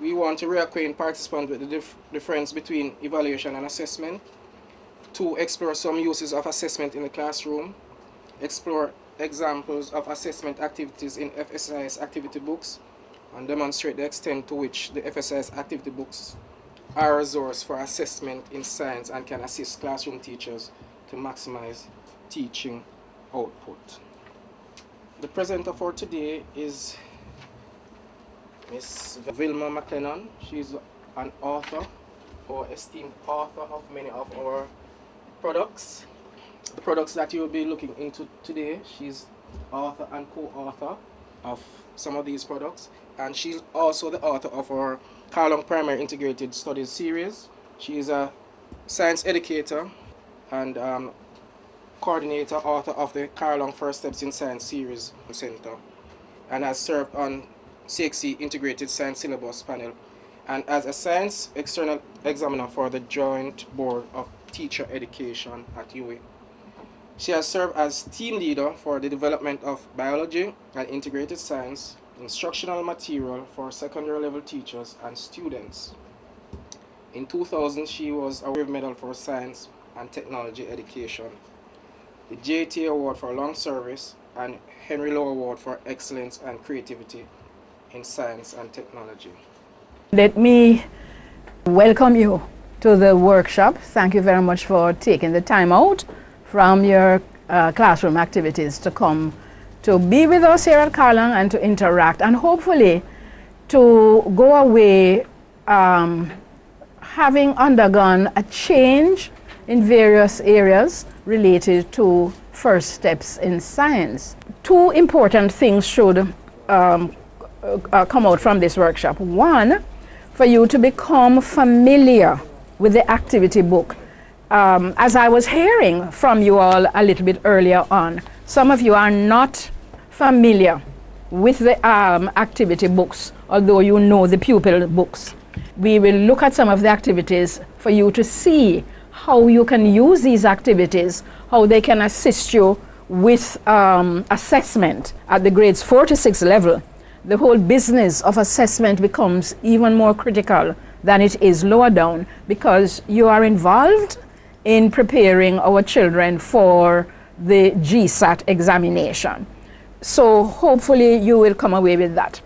we want to reacquaint participants with the difference between evaluation and assessment. 2, explore some uses of assessment in the classroom. Explore examples of assessment activities in FSIS activity books and demonstrate the extent to which the FSIS activity books are a resource for assessment in science and can assist classroom teachers to maximize teaching output. The presenter for today is Ms. Vilma McLennan. She's an author or esteemed author of many of our products. The products that you'll be looking into today, she's author and co-author of some of these products, and she's also the author of our Carlong Primary Integrated Studies series. She is a science educator and coordinator, author of the Carlong First Steps in Science series center, and has served on CXC Integrated Science Syllabus panel, and as a science external examiner for the Joint Board of Teacher Education at UWI. She has served as team leader for the development of biology and integrated science instructional material for secondary level teachers and students. In 2000, she was awarded Medal for Science and Technology Education, the JT Award for Long Service, and Henry Lowe Award for Excellence and Creativity in Science and Technology. Let me welcome you to the workshop. Thank you very much for taking the time out from your classroom activities to come to be with us here at Carlong and to interact and hopefully to go away having undergone a change in various areas related to first steps in science. 2 important things should come out from this workshop. 1, for you to become familiar with the activity book. As I was hearing from you all a little bit earlier on, some of you are not familiar with the activity books, although you know the pupil books. We will look at some of the activities for you to see how you can use these activities, how they can assist you with assessment at the grades 4 to 6 level. The whole business of assessment becomes even more critical than it is lower down, because you are involved in preparing our children for the GSAT examination. So hopefully you will come away with that.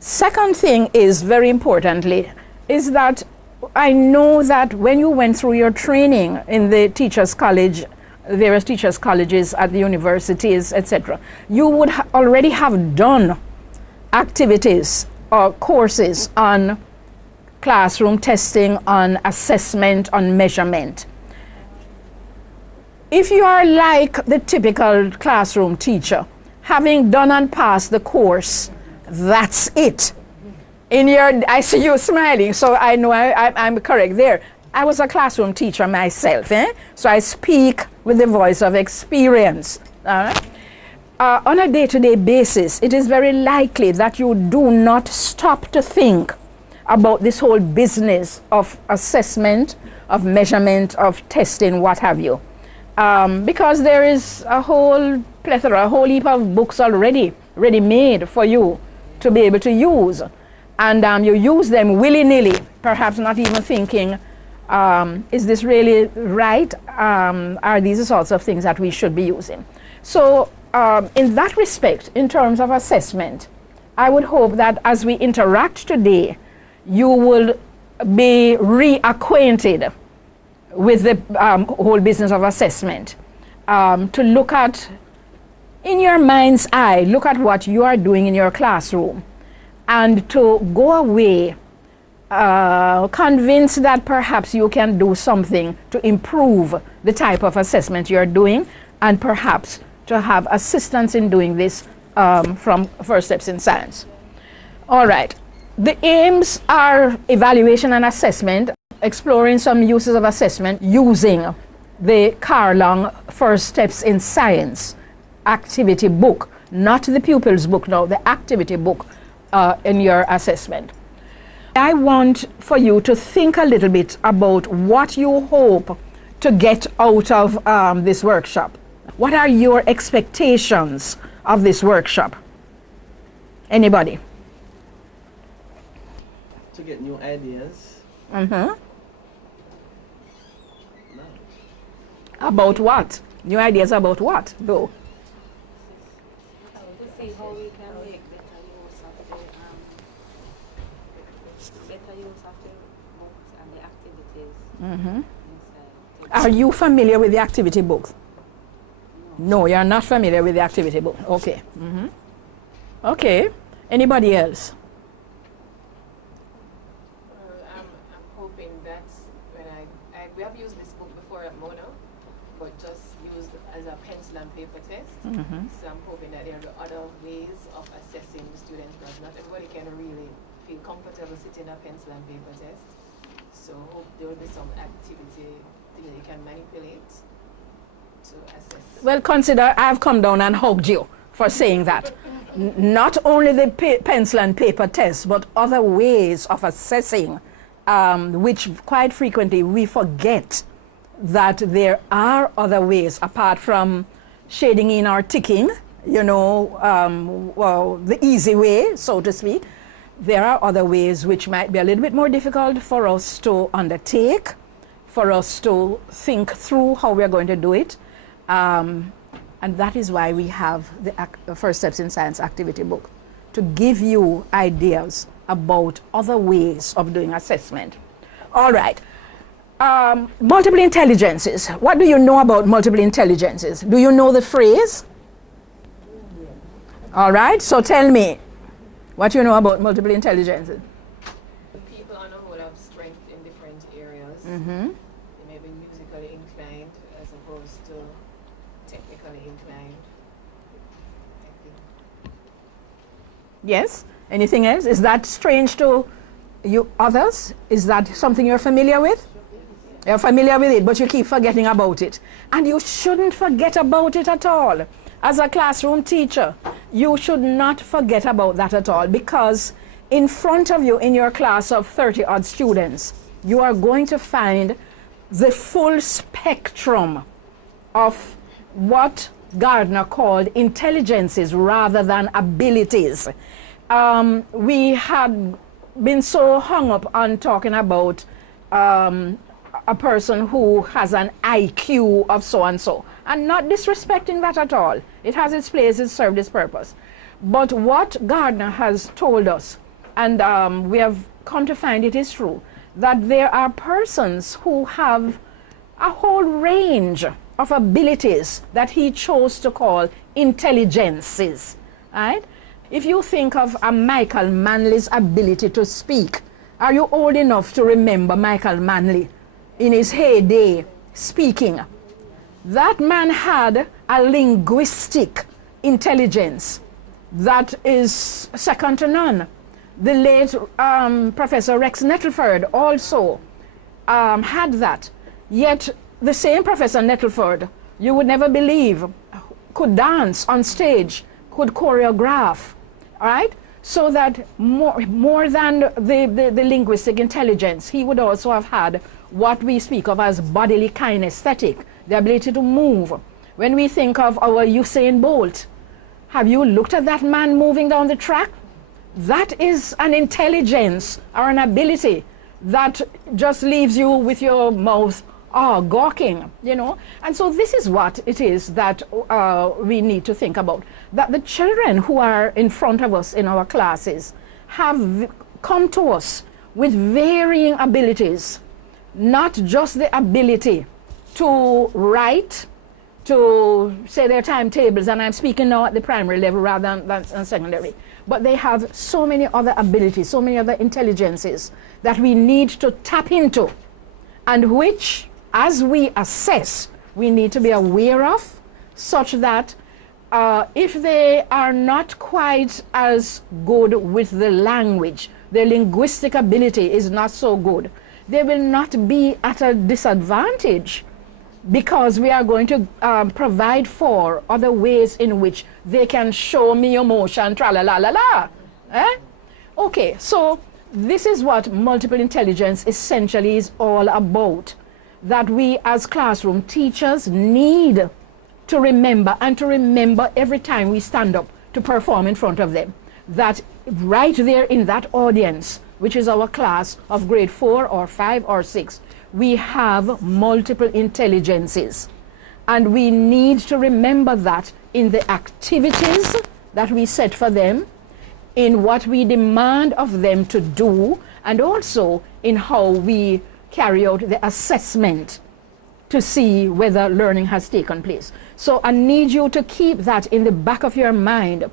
Second thing is, very importantly, is that I know that when you went through your training in the Teachers College, various teachers colleges at the universities, etc., you would already have done activities or courses on classroom testing, on assessment, on measurement. If you are like the typical classroom teacher, having done and passed the course, that's it. I see you smiling, so I know I'm correct there. I was a classroom teacher myself, so I speak with the voice of experience. On a day-to-day basis, it is very likely that you do not stop to think about this whole business of assessment, of measurement, of testing, what have you. Because there is a whole plethora, a whole heap of books already ready-made for you to be able to use. And you use them willy-nilly, perhaps not even thinking, is this really right? Are these the sorts of things that we should be using? So in that respect, in terms of assessment, I would hope that as we interact today, you will be reacquainted with the whole business of assessment, to look at, in your mind's eye, look at what you are doing in your classroom, and to go away convinced that perhaps you can do something to improve the type of assessment you're doing, and perhaps to have assistance in doing this from First Steps in Science. All right. The aims are evaluation and assessment, exploring some uses of assessment using the Carlong First Steps in Science activity book, not the pupils book now, the activity book in your assessment. I want for you to think a little bit about what you hope to get out of this workshop. What are your expectations of this workshop? Anybody? to get new ideas. Mm-hmm. No. About what? New ideas about what, though? To see how we can make better use of the books and the activities Mm-hmm. inside. Are you familiar with the activity book? No, you're not familiar with the activity book. Okay. Mm-hmm. Okay. Anybody else? I'm hoping that when we have used this book before at Mona, but just used as a pencil and paper test. Mm-hmm. So I'm hoping that there are other ways of assessing the students, because not everybody can really feel comfortable sitting a pencil and paper test. So hope there will be some activity that you can manipulate to assess. Well, consider I've come down and hugged you for saying that. Not only the pencil and paper test, but other ways of assessing, which quite frequently we forget that there are other ways apart from shading in or ticking, you know, well, the easy way, so to speak. There are other ways which might be a little bit more difficult for us to undertake, for us to think through how we are going to do it. And that is why we have the First Steps in Science activity book, to give you ideas about other ways of doing assessment. All right. Multiple intelligences. What do you know about multiple intelligences? Do you know the phrase? All right. So tell me what you know about multiple intelligences. People on a whole have strength in different areas. Mm-hmm. They may be musically inclined as opposed to technically inclined. I think. Yes. Anything else? Is that strange to you others? Is that something you're familiar with? You're familiar with it, but you keep forgetting about it. And you shouldn't forget about it at all. As a classroom teacher, you should not forget about that at all, because in front of you in your class of 30-odd students, you are going to find the full spectrum of what Gardner called intelligences rather than abilities. We had been so hung up on talking about a person who has an IQ of so-and-so, and not disrespecting that at all. It has its place, it served its purpose. But what Gardner has told us, and we have come to find it is true, that there are persons who have a whole range of abilities that he chose to call intelligences, right? If you think of a Michael Manley's ability to speak, are you old enough to remember Michael Manley in his heyday speaking? That man had a linguistic intelligence that is second to none. The late Professor Rex Nettleford also had that. Yet the same Professor Nettleford, you would never believe, could dance on stage, could choreograph, all right? So that more than the linguistic intelligence, he would also have had what we speak of as bodily kinesthetic, the ability to move. When we think of our Usain Bolt, have you looked at that man moving down the track? That is an intelligence or an ability that just leaves you with your mouth gawking, you know. And so this is what it is that we need to think about, that the children who are in front of us in our classes have come to us with varying abilities, not just the ability to write, to say their timetables, and I'm speaking now at the primary level rather than secondary, but they have so many other abilities, so many other intelligences that we need to tap into, and which, as we assess, we need to be aware of, such that if they are not quite as good with the language, their linguistic ability is not so good, they will not be at a disadvantage, because we are going to provide for other ways in which they can show me emotion, tra-la-la-la-la. Okay, so this is what multiple intelligence essentially is all about, that we as classroom teachers need to remember, and to remember every time we stand up to perform in front of them, that right there in that audience, which is our class of grade 4 or 5 or 6, we have multiple intelligences. And we need to remember that in the activities that we set for them, in what we demand of them to do, and also in how we carry out the assessment to see whether learning has taken place. So I need you to keep that in the back of your mind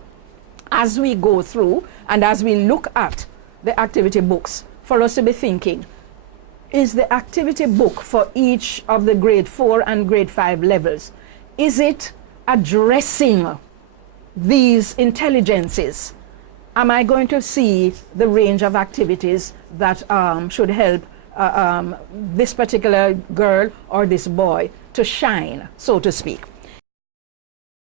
as we go through and as we look at the activity books, for us to be thinking, is the activity book for each of the grade 4 and grade 5 levels, is it addressing these intelligences? Am I going to see the range of activities that should help this particular girl or this boy to shine, so to speak?